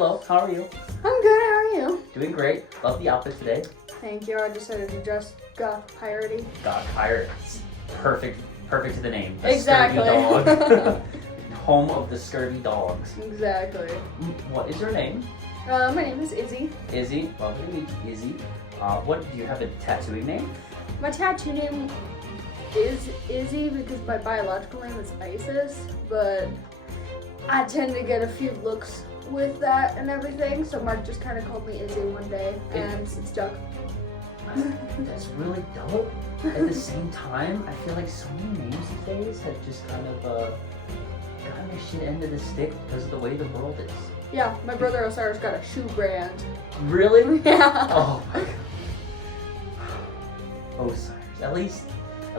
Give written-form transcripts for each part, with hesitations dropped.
Hello, how are you? I'm good, how are you? Doing great. Love the outfit today. Thank you, I decided to dress goth piratey. Got pirates. Perfect to the name. The Exactly. Scurvy Dog. Home of the Scurvy Dogs. Exactly. What is your name? My name is Izzy. Izzy. Lovely to meet you, Izzy. What do you have a tattooing name? My tattoo name is Izzy because my biological name is Isis, but I tend to get a few looks with that and everything, so Mark just kind of called me Izzy one day, and it's stuck. That's really dope. At the same time, I feel like so many names these days have just kind of gotten the shit end of the stick because of the way the world is. Yeah, my brother Osiris got a shoe brand. Really? Yeah. Oh my god. Osiris. At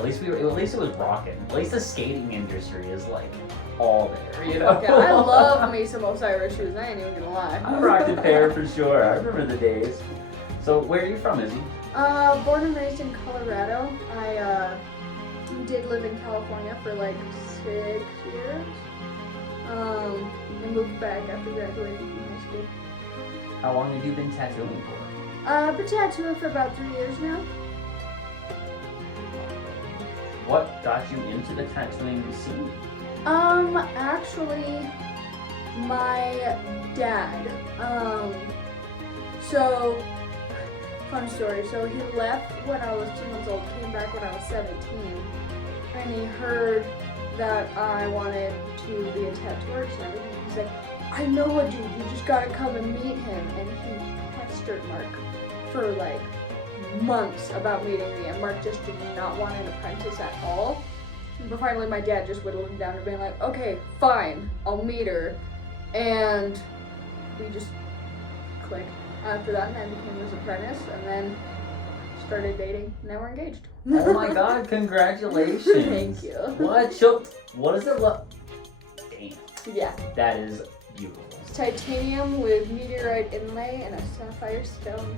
least it was rocking. At least the skating industry is like all there, you know? Yeah, I love me some Osiris shoes, I ain't even gonna lie. I rocked a pair for sure. I remember the days. So where are you from, Izzy? Born and raised in Colorado. I did live in California for like 6 years. And moved back after graduating from high school. How long have you been tattooing for? I've been tattooing for about 3 years now. What got you into the tattooing scene? Actually, my dad. So, fun story. So he left when I was 2 months old, came back when I was 17, and he heard that I wanted to be a tattoo artist and everything. He's like, I know a dude, you just gotta come and meet him. And he pestered Mark for like months about meeting me, and Mark just did not want an apprentice at all. But finally my dad just whittled him down to being like, okay, fine, I'll meet her. And we just clicked after that, and I became his apprentice, and then started dating. Now we're engaged. Oh my god, congratulations. Thank you. What is it look? Damn. Yeah. That is beautiful. It's titanium with meteorite inlay and a sapphire stone.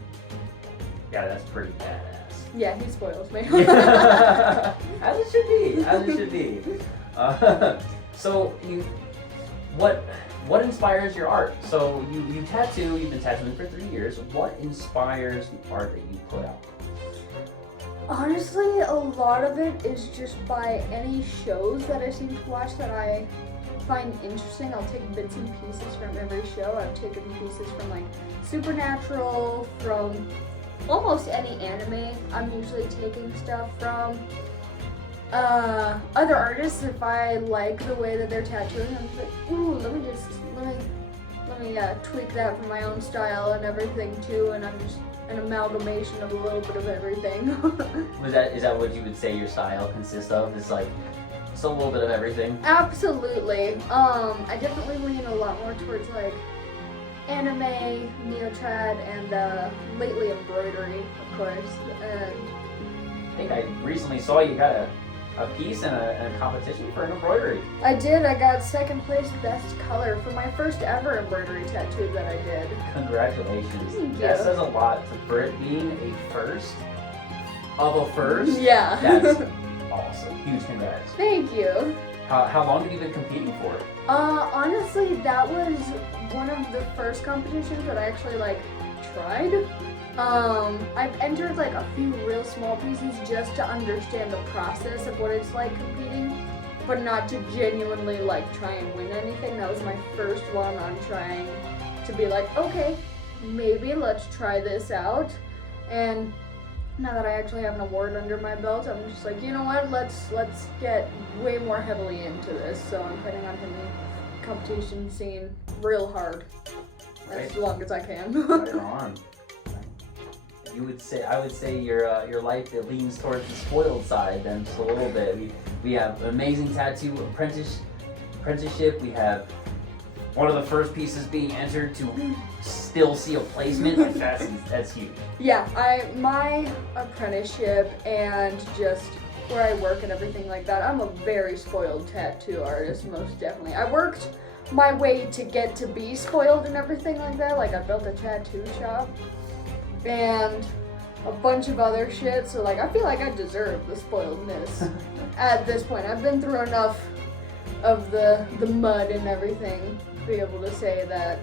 Yeah, that's pretty badass. Yeah, he spoils me. As it should be. As it should be. So what inspires your art? So you tattoo. You've been tattooing for 3 years. What inspires the art that you put out? Honestly, a lot of it is just by any shows that I seem to watch that I find interesting. I'll take bits and pieces from every show. I've taken pieces from like Supernatural, from almost any anime. I'm usually taking stuff from other artists. If I like the way that they're tattooing, I'm just like, ooh, let me tweak that for my own style and everything too. And I'm just an amalgamation of a little bit of everything. Is that what you would say your style consists of? It's like just a little bit of everything. Absolutely. I definitely lean a lot more towards like anime, neo-trad, and lately embroidery, of course. And I think I recently saw you got a piece in a competition for an embroidery. I did. I got second place best color for my first ever embroidery tattoo that I did. Congratulations. Thank That you. says a lot for it being a first of a first. Yeah. That's awesome. Huge congrats. Thank you. How long have you been competing for? Honestly, that was one of the first competitions that I actually like tried. I've entered like a few real small pieces just to understand the process of what it's like competing, but not to genuinely like try and win anything. That was my first one on trying to be like, okay, maybe let's try this out. And now that I actually have an award under my belt, I'm just like, you know what, let's get way more heavily into this. So I'm planning on hitting the competition scene real hard as long as I can. Right on. I would say your life, it leans towards the spoiled side then just a little bit. We have an amazing tattoo apprenticeship. We have one of the first pieces being entered to still see a placement. Like that's huge. Yeah, my apprenticeship and just where I work and everything like that, I'm a very spoiled tattoo artist, most definitely. I worked my way to get to be spoiled and everything like that. Like I built a tattoo shop and a bunch of other shit, so like I feel like I deserve the spoiledness at this point. I've been through enough of the mud and everything to be able to say that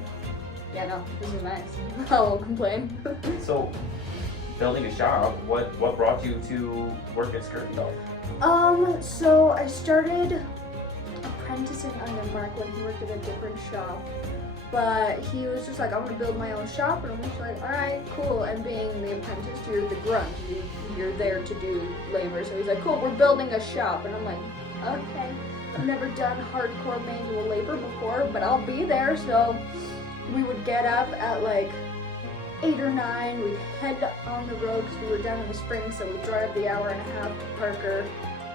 yeah, no, this is nice. I won't complain. So, building a shop, what brought you to work at Scurvy Dog? So I started apprenticing under Mark when he worked at a different shop. But he was just like, I'm gonna build my own shop, and I'm just like, alright, cool. And being the apprentice, you're the grunt. You're there to do labor. So he's like, cool, we're building a shop. And I'm like, okay. I've never done hardcore manual labor before, but I'll be there. So we would get up at like 8 or 9. We'd head on the road because we were down in the spring, so we'd drive the hour and a half to Parker.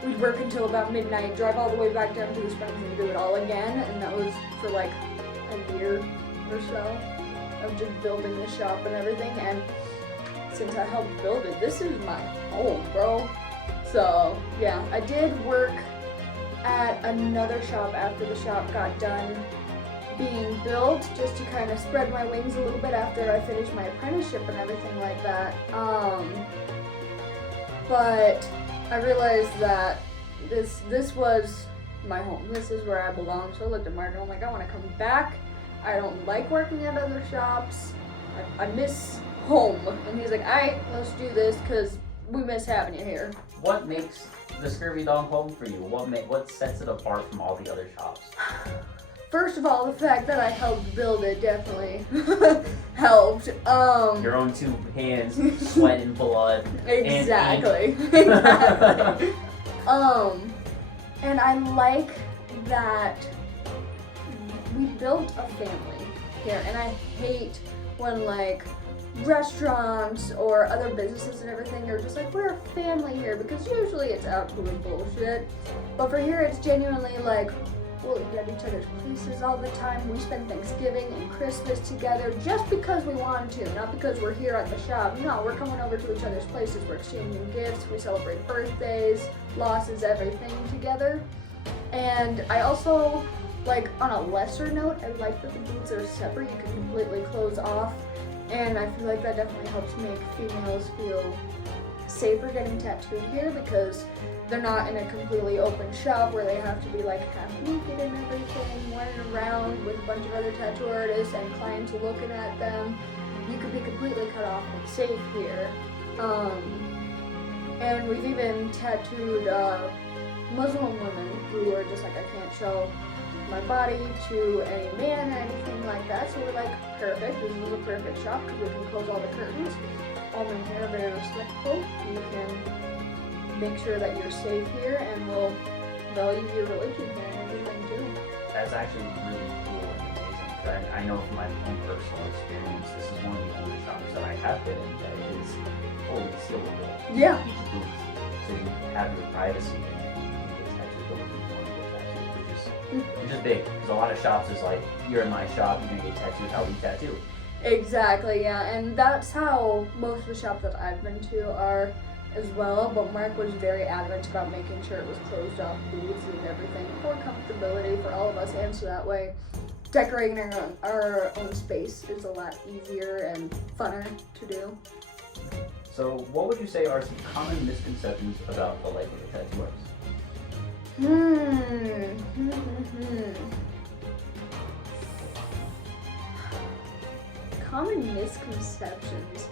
We'd work until about midnight, drive all the way back down to the springs and do it all again. And that was for like a year or so of just building the shop and everything. And since I helped build it, this is my home, bro. So yeah, I did work at another shop after the shop got done being built, just to kind of spread my wings a little bit after I finished my apprenticeship and everything like that. But I realized that this was my home. This is where I belong. So I looked at Mark and I'm like, I want to come back. I don't like working at other shops. I miss home. And he's like, alright, let's do this because we miss having you here. What makes the Scurvy Dog home for you? What sets it apart from all the other shops? First of all, the fact that I helped build it definitely helped. Your own 2 hands, sweat and blood. Exactly. And Exactly. And I like that we built a family here, and I hate when like restaurants or other businesses and everything are just like, we're a family here, because usually it's absolute bullshit. But for here, it's genuinely like, we'll eat at each other's places all the time. We spend Thanksgiving and Christmas together just because we want to, not because we're here at the shop. No, we're coming over to each other's places. We're exchanging gifts. We celebrate birthdays, losses, everything together. And I also, like, on a lesser note, I like that the boots are separate. You can completely close off. And I feel like that definitely helps make females feel safer getting tattooed here, because they're not in a completely open shop where they have to be like half naked and everything, running around with a bunch of other tattoo artists and clients looking at them. You could be completely cut off and safe here. And we've even tattooed Muslim women who are just like, I can't show my body to any man or anything like that. So we're like, perfect, this is a perfect shop because we can close all the curtains. All men here are very respectful. You can make sure that you're safe here, and we'll value your religion here and everything too. That's actually really cool and amazing. 'Cause I know from my own personal experience, this is one of the only shops that I have been in that is fully sealable. Yeah. Each booth, so you have your privacy and you can get tattooed the way you want to get tattooed, which is big. Because a lot of shops is like, you're in my shop, you're gonna get tattooed how we tattoo. Exactly, yeah, and that's how most of the shops that I've been to are as well. But Mark was very adamant about making sure it was closed off booths and everything for comfortability for all of us, and so that way decorating our own space is a lot easier and funner to do. So what would you say are some common misconceptions about the life of a tattoo artist? Common misconceptions.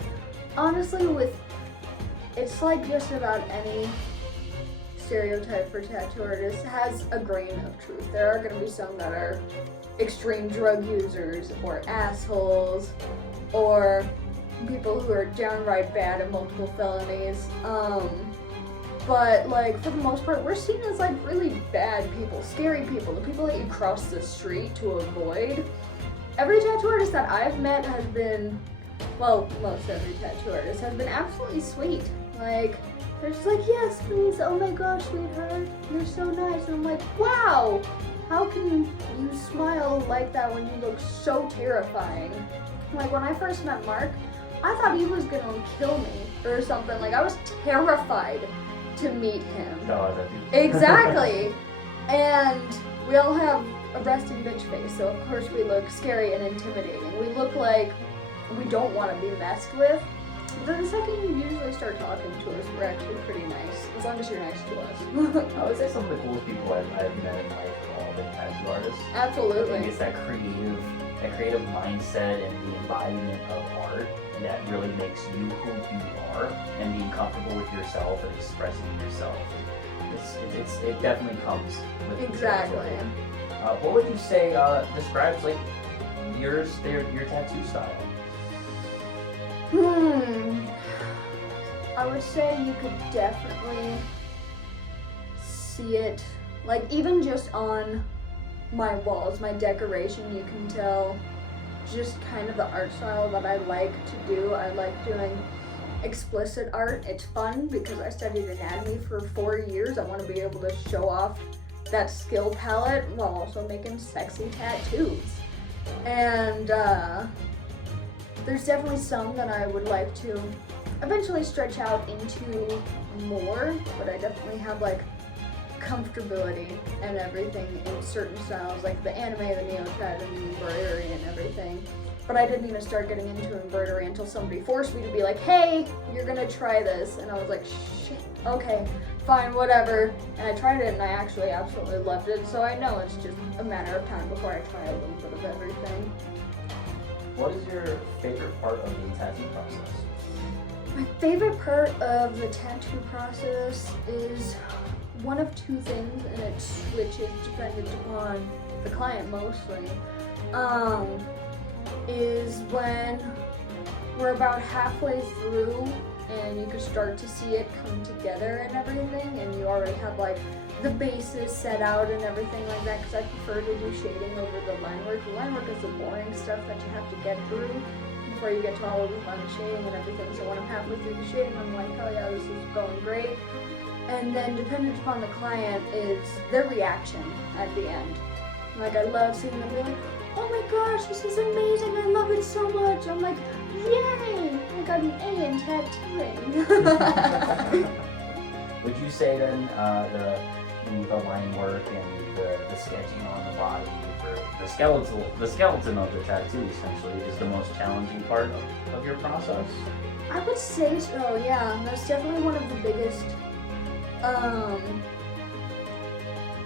Honestly, it's like just about any stereotype for tattoo artists has a grain of truth. There are going to be some that are extreme drug users or assholes or people who are downright bad at multiple felonies. But like for the most part, we're seen as like really bad people, scary people, the people that you cross the street to avoid. Every tattoo artist that I've met has been, well, most every tattoo artist has been absolutely sweet. Like, they're just like, yes, please, oh my gosh, sweetheart, you're so nice. And I'm like, wow, how can you smile like that when you look so terrifying? Like, when I first met Mark, I thought he was gonna kill me or something. Like, I was terrified to meet him. No, that's Exactly. And we all have a resting bitch face, so of course we look scary and intimidating. We look like we don't want to be messed with. But the second you usually start talking to us, we're actually pretty nice, as long as you're nice to us. I would say some of the coolest people I've met in life have all been tattoo artists. I Absolutely. think it's that creative mindset and the embodiment of art that really makes you who you are, and being comfortable with yourself and expressing yourself. It definitely comes with the Exactly. territory. What would you say describes like your tattoo style? I would say you could definitely see it, like even just on my walls, my decoration, you can tell just kind of the art style that I like to do. I like doing explicit art. It's fun because I studied anatomy for 4 years. I want to be able to show off that skill palette while also making sexy tattoos. And there's definitely some that I would like to eventually stretch out into more, but I definitely have like comfortability and everything in certain styles, like the anime, the neo-tat, and the embroidery and everything. But I didn't even start getting into embroidery until somebody forced me to be like, hey, you're gonna try this. And I was like, shit, okay, fine, whatever. And I tried it and I actually absolutely loved it. So I know it's just a matter of time before I try a little bit of everything. What is your favorite part of the tattoo process? My favorite part of the tattoo process is one of two things, and it switches depending upon the client mostly. Is when we're about halfway through and you can start to see it come together and everything, and you already have like the bases set out and everything like that, because I prefer to do shading over the line work. The line work is the boring stuff that you have to get through before you get to all of the fun shading and everything. So when I'm halfway through the shading, I'm like, oh yeah, this is going great. And then dependent upon the client is their reaction at the end. Like, I love seeing them be like, oh my gosh, this is amazing, I love it so much. I'm like, yay, I got an A in tattooing. Would you say then the line work and the sketching on the body for the skeleton of the tattoo essentially is the most challenging part of your process? I would say so, yeah. That's definitely one of the biggest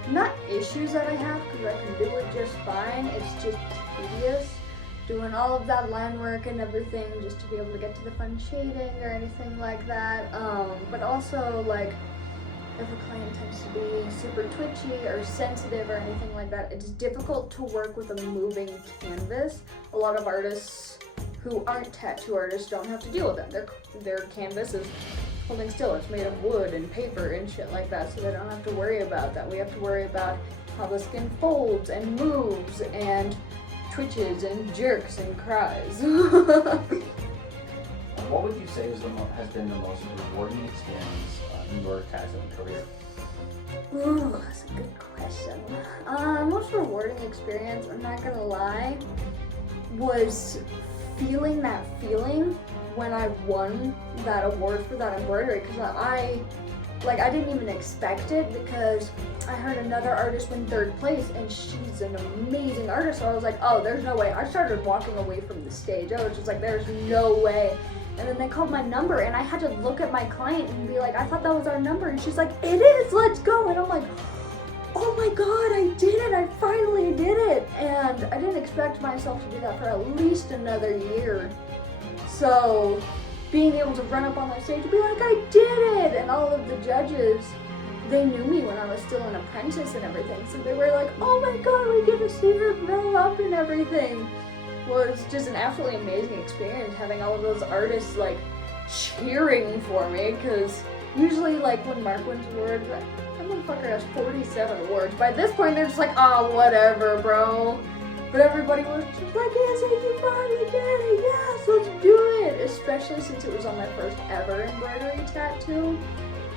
not issues that I have, because I can do it just fine. It's just tedious doing all of that line work and everything just to be able to get to the fun shading or anything like that. But also, like, if a client tends to be super twitchy or sensitive or anything like that, it's difficult to work with a moving canvas. A lot of artists who aren't tattoo artists don't have to deal with them. Their canvas is holding still. It's made of wood and paper and shit like that, so they don't have to worry about that. We have to worry about how the skin folds and moves and twitches and jerks and cries. What would you say has been the most rewarding experience in your tattooing career? Ooh, that's a good question. Most rewarding experience, I'm not gonna lie, was feeling that feeling when I won that award for that embroidery, because I didn't even expect it, because I heard another artist win 3rd place and she's an amazing artist, so I was like, oh, there's no way. I started walking away from the stage. I was just like, there's no way. And then they called my number and I had to look at my client and be like, I thought that was our number, and she's like, it is, let's go. And I'm like, oh my god, I did it, I finally did it. And I didn't expect myself to do that for at least another year. So being able to run up on that stage and be like, I did it! And all of the judges, they knew me when I was still an apprentice and everything. So they were like, oh my god, we get to see her grow up and everything. Was just an absolutely amazing experience, having all of those artists like cheering for me, because usually like when Mark wins awards, that motherfucker has 47 awards. By this point they're just like, oh, whatever, bro. But everybody was just like, yes, you finally did it, yes, let's do it. Especially since it was on my first ever embroidery tattoo.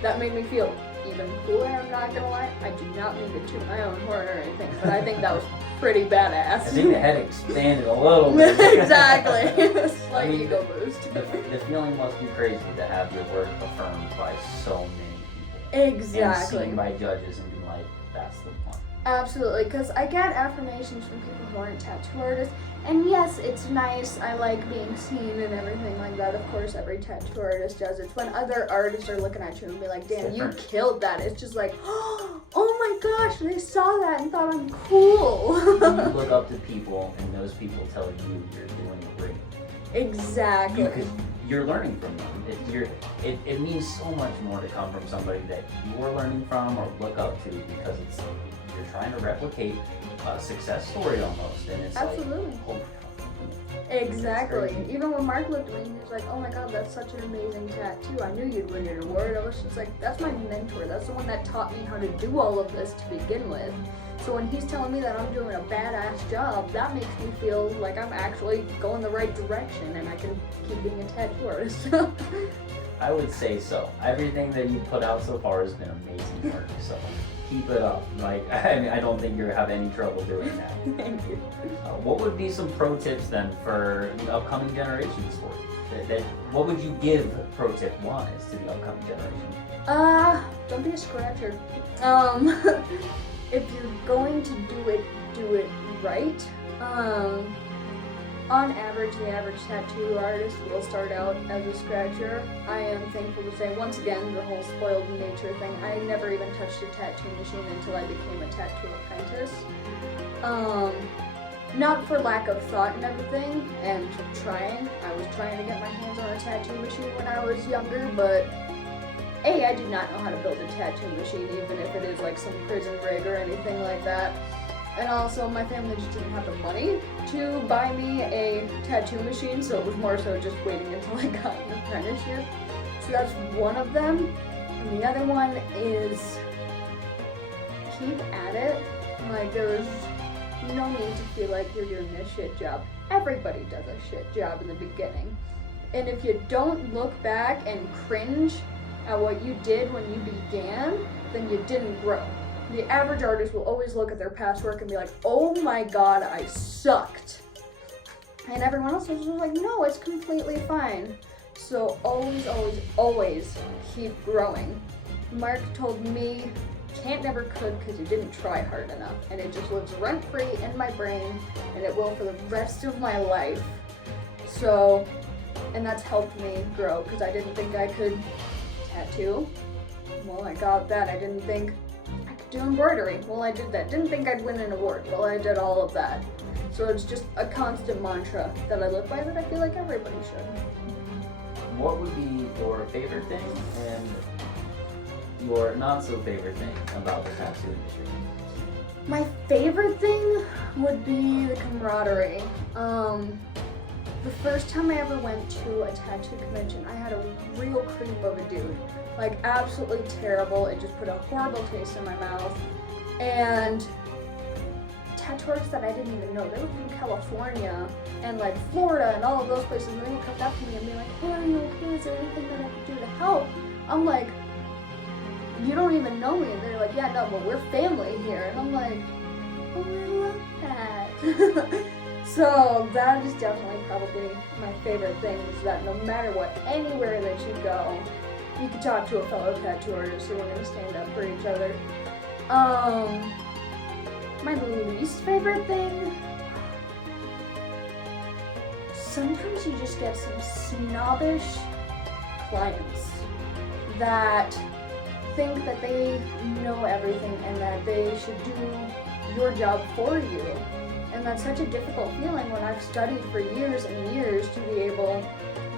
That made me feel even cooler, I'm not gonna lie. I do not mean to toot my own horn or anything, but I think that was pretty badass. I think the head expanded a little bit. Exactly. Slight ego boost. The feeling must be crazy to have your work affirmed by so many people. Exactly. And seen by judges and being like, that's the one. Absolutely, because I get affirmations from people who aren't tattoo artists, and yes, it's nice. I like being seen and everything like that. Of course, every tattoo artist does. It's when other artists are looking at you and be like, "Damn, you killed that." It's just like, "Oh my gosh, they saw that and thought I'm cool." You look up to people, and those people tell you you're doing great. Exactly. Because you're learning from them. It means so much more to come from somebody that you are learning from or look up to, because you're trying to replicate a success story almost, and it's absolutely. Like, oh, exactly. Even when Mark looked at me, he was like, "Oh my God, that's such an amazing tattoo. I knew you'd win an award." I was just like, "That's my mentor. That's the one that taught me how to do all of this to begin with." So when he's telling me that I'm doing a badass job, that makes me feel like I'm actually going the right direction and I can keep being a tattoo artist. I would say so. Everything that you put out so far has been amazing work, so keep it up. Like, I don't think you have any trouble doing that. Thank you. What would be some pro tips then for the upcoming generations for you? What would you give pro tip wise to the upcoming generation? Don't be a scratcher. If you're going to do it right. On average, the average tattoo artist will start out as a scratcher. I am thankful to say, once again, the whole spoiled nature thing, I never even touched a tattoo machine until I became a tattoo apprentice. Not for lack of thought and everything, and trying. I was trying to get my hands on a tattoo machine when I was younger, but I did not know how to build a tattoo machine, even if it is like some prison rig or anything like that. And also, my family just didn't have the money to buy me a tattoo machine, so it was more so just waiting until I got an apprenticeship. So that's one of them. And the other one is keep at it. Like, there's no need to feel like you're doing a shit job. Everybody does a shit job in the beginning. And if you don't look back and cringe at what you did when you began, then you didn't grow. The average artist will always look at their past work and be like, "Oh my God, I sucked." And everyone else is just like, "No, it's completely fine." So always, always, always keep growing. Mark told me, can't never could because you didn't try hard enough. And it just lives rent-free in my brain, and it will for the rest of my life. So, and that's helped me grow, because I didn't think I could tattoo. Well, I got that. I didn't think I could do embroidery. Well, I did that. Didn't think I'd win an award. Well, I did all of that. So it's just a constant mantra that I live by, that I feel like everybody should. What would be your favorite thing and your not so favorite thing about the tattoo industry? My favorite thing would be the camaraderie. The first time I ever went to a tattoo convention, I had a real creep of a dude. Like, absolutely terrible. It just put a horrible taste in my mouth. And tattoo artists that I didn't even know, they were from California and like Florida and all of those places, and they would come up to me and be like, "Hey, are you okay? Is there anything that I could do to help?" I'm like, "You don't even know me." And they're like, "Yeah, no, but we're family here." And I'm like, "Oh, I love that." So that is definitely probably my favorite thing, is that no matter what, anywhere that you go, you can talk to a fellow tattoo artist and we're going to stand up for each other. My least favorite thing, sometimes you just get some snobbish clients that think that they know everything and that they should do your job for you. And that's such a difficult feeling when I've studied for years and years to be able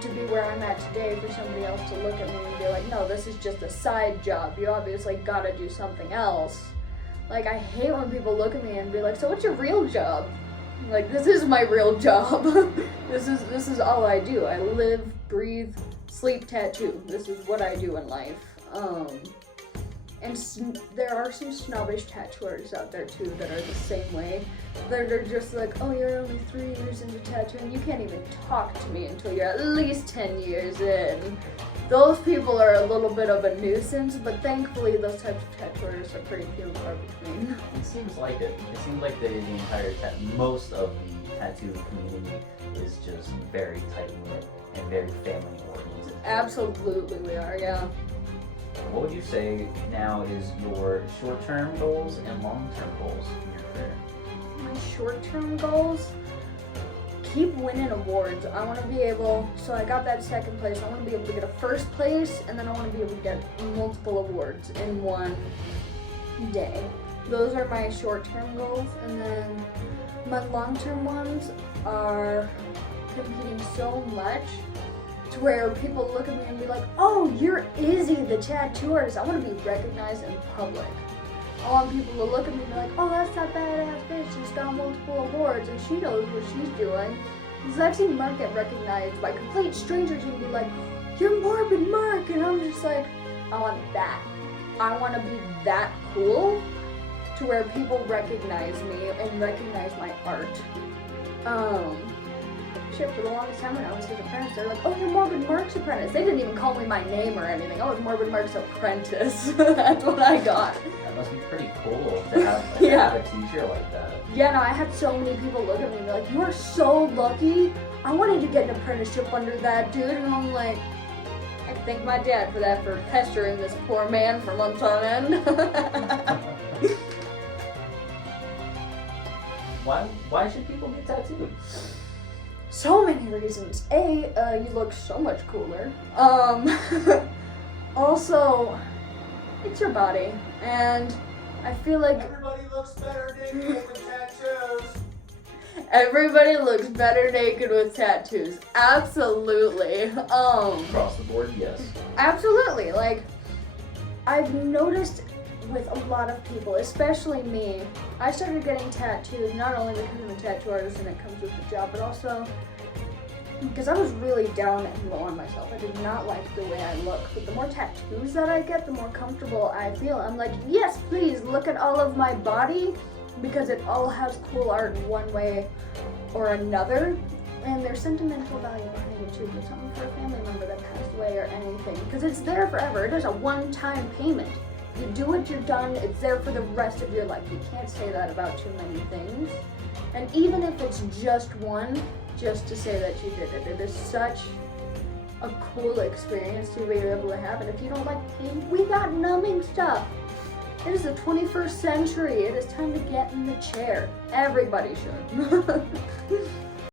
to be where I'm at today, for somebody else to look at me and be like, "No, this is just a side job. You obviously gotta do something else." Like, I hate when people look at me and be like, "So what's your real job?" I'm like, this is my real job. This is all I do. I live, breathe, sleep, tattoo. This is what I do in life. And there are some snobbish tattoo artists out there too that are the same way. They're just like, "Oh, you're only 3 years into tattooing. You can't even talk to me until you're at least 10 years in." Those people are a little bit of a nuisance, but thankfully those types of tattoo artists are pretty few and far between. It seems like it. It seems like the entire most of the tattoo community is just very tight-knit and very family-oriented. Absolutely we are, yeah. what would you say now is your short-term goals and long-term goals in your career? My short-term goals, keep winning awards. I want to be able, so I got that second place. I want to be able to get a first place, and then I want to be able to get multiple awards in one day. Those are my short-term goals, and then my long-term ones are competing so much to where people look at me and be like, oh, you're Izzy, the tattoo artist. I want to be recognized in public. I want people to look at me and be like, oh, that's that badass bitch. She's got multiple awards and she knows what she's doing. Because I've seen Mark get recognized by complete strangers and be like, you're Morbid Mark. And I'm just like, I want that. I want to be that cool to where people recognize me and recognize my art. For the longest time when I was his apprentice, they're like, oh, you're Morbid Mark's apprentice. They didn't even call me my name or anything. I was Morbid Mark's apprentice. That's what I got. That must be pretty cool to have, to have a teacher like that. Yeah, no, I had so many people look at me and be like, you are so lucky. I wanted to get an apprenticeship under that dude. And I'm like, I thank my dad for that, for pestering this poor man for months on end. Why should people get tattooed? So many reasons. A, you look so much cooler. Also, it's your body, and I feel like everybody looks better naked with tattoos. Everybody looks better naked with tattoos. Absolutely. Across the board, yes. Absolutely. Like, I've noticed with a lot of people, especially me, I started getting tattoos not only because I'm a tattoo artist and it comes with the job, but also because I was really down and low on myself. I did not like the way I look. But the more tattoos that I get, the more comfortable I feel. I'm like, yes, please look at all of my body because it all has cool art in one way or another. And there's sentimental value behind it too. There's something for a family member that passed away or anything. Because it's there forever. It is a one-time payment. You do it, you're done, it's there for the rest of your life. You can't say that about too many things. And even if it's just one, just to say that you did it, it is such a cool experience to be able to have. And if you don't like pain, we got numbing stuff. It is the 21st century. It is time to get in the chair. Everybody should.